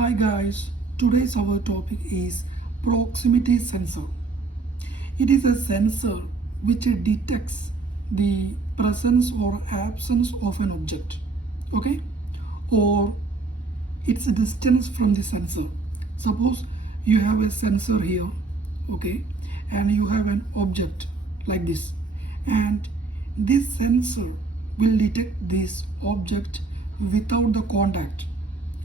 Hi guys, today's our topic is proximity sensor. It is a sensor which detects the presence or absence of an object, okay, or its distance from the sensor. Suppose you have a sensor here, okay, and you have an object like this, and this sensor will detect this object without the contact,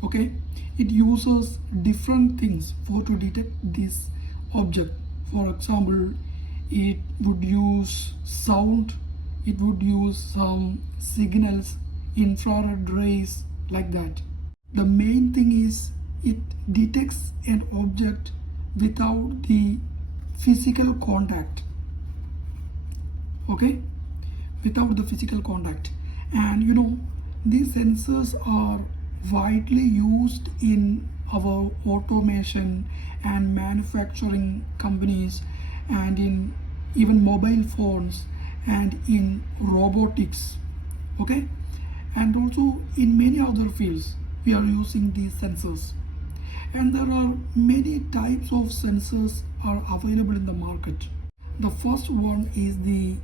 okay. It uses different things for to detect this object. For example, it would use sound, it would use some signals, infrared rays, like that. The main thing is it detects an object without the physical contact, okay, without the physical contact. And these sensors are widely used in our automation and manufacturing companies, and in even mobile phones, and in robotics, okay, and also in many other fields we are using these sensors. And there are many types of sensors are available in the market. The first one is the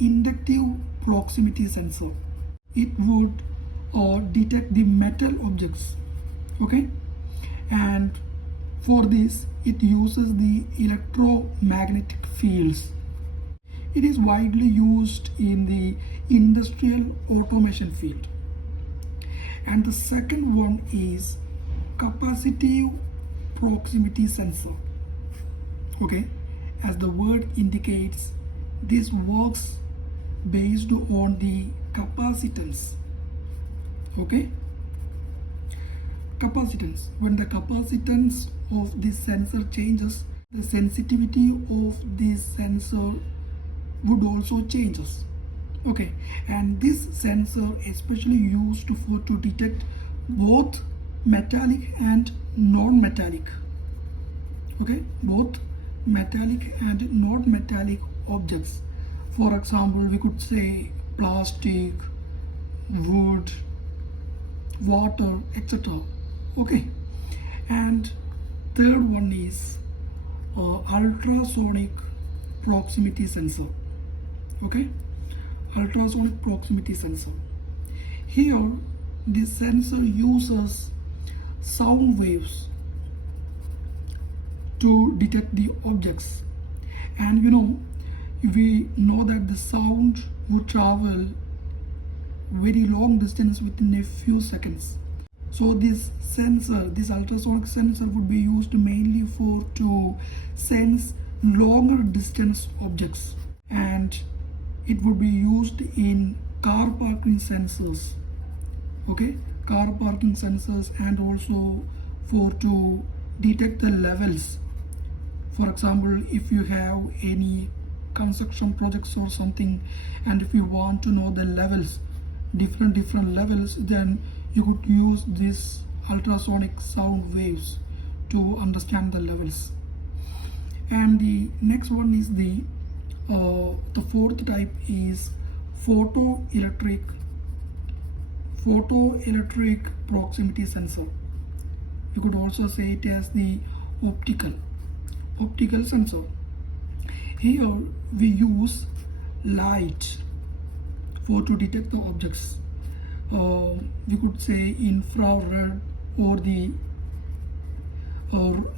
inductive proximity sensor. It would detect the metal objects, okay, and for this it uses the electromagnetic fields. It is widely used in the industrial automation field. And the second one is capacitive proximity sensor, okay. As the word indicates, this works based on the capacitance, okay. Capacitance, when the capacitance of this sensor changes, the sensitivity of this sensor would also changes, okay. And this sensor especially used for to detect both metallic and non-metallic, okay, both metallic and non-metallic objects. For example, we could say plastic, wood, water, etc., okay. And third one is ultrasonic proximity sensor, okay. Ultrasonic proximity sensor. Here this sensor uses sound waves to detect the objects. And we know that the sound would travel very long distance within a few seconds. So this sensor, this ultrasonic sensor, would be used mainly for to sense longer distance objects, and it would be used in car parking sensors, okay, car parking sensors, and also for to detect the levels. For example, if you have any construction projects or something, and if you want to know the levels, different levels, then you could use this ultrasonic sound waves to understand the levels. And the next one is the fourth type is photoelectric proximity sensor. You could also say it as the optical sensor. Here we use light for to detect the objects. We could say infrared or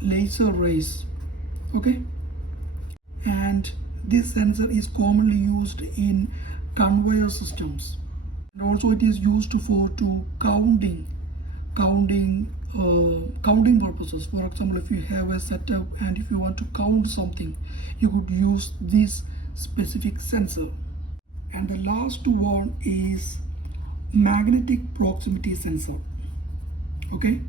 laser rays, okay. And this sensor is commonly used in conveyor systems, and also it is used for to counting purposes. For example, if you have a setup and if you want to count something, you could use this specific sensor. And the last one is magnetic proximity sensor, okay.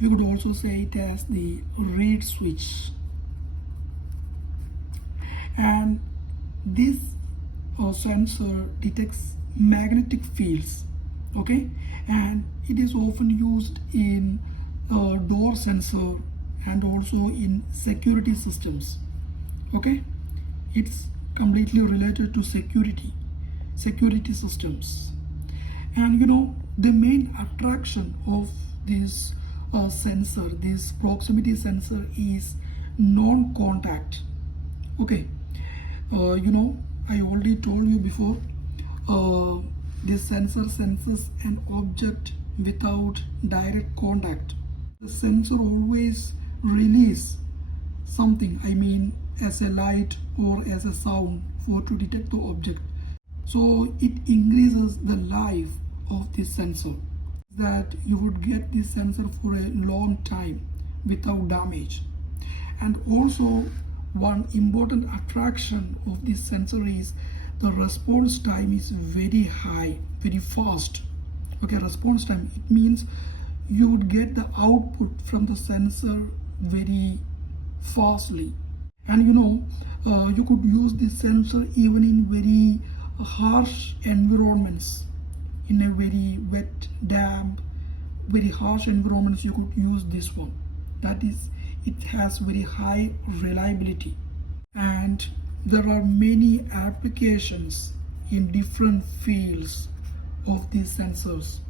We could also say it as the reed switch. And this sensor detects magnetic fields, okay, and it is often used in door sensor and also in security systems, okay. It's completely related to security systems. And the main attraction of this sensor, this proximity sensor, is non-contact. Okay, I already told you before, this sensor senses an object without direct contact. The sensor always release something, as a light or as a sound to detect the object. So it increases the life of this sensor, that you would get this sensor for a long time without damage. And also, one important attraction of this sensor is the response time is very high, very fast. Okay, response time, it means you would get the output from the sensor very fastly. And you could use this sensor even in very harsh environments. In a very wet, damp, very harsh environments, you could use this one. That is, it has very high reliability. And there are many applications in different fields of these sensors.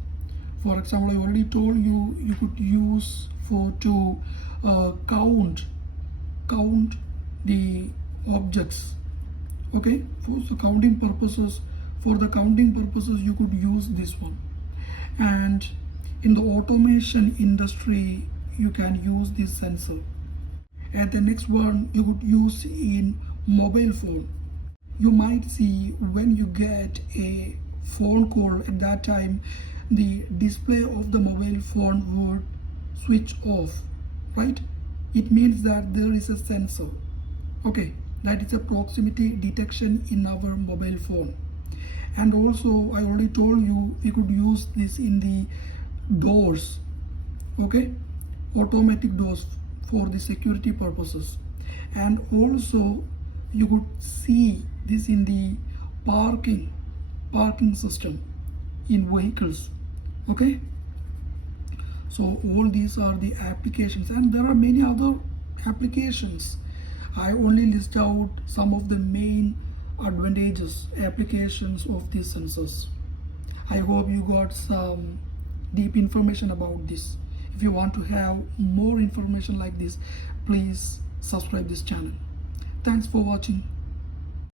For example, I already told you, you could use to count the objects. Okay, for the counting purposes, you could use this one. And in the automation industry, you can use this sensor. And the next one you could use in mobile phone. You might see when you get a phone call, at that time the display of the mobile phone would switch off, right? It means that there is a sensor. Okay, that is a proximity detection in our mobile phone. And also, I already told you, we could use this in the doors. Okay, automatic doors for the security purposes. And also, you could see this in the parking system in vehicles. Okay, so all these are the applications, and there are many other applications. I only list out some of the main applications of these sensors. I hope you got some deep information about this. If you want to have more information like this, please subscribe this channel. Thanks for watching.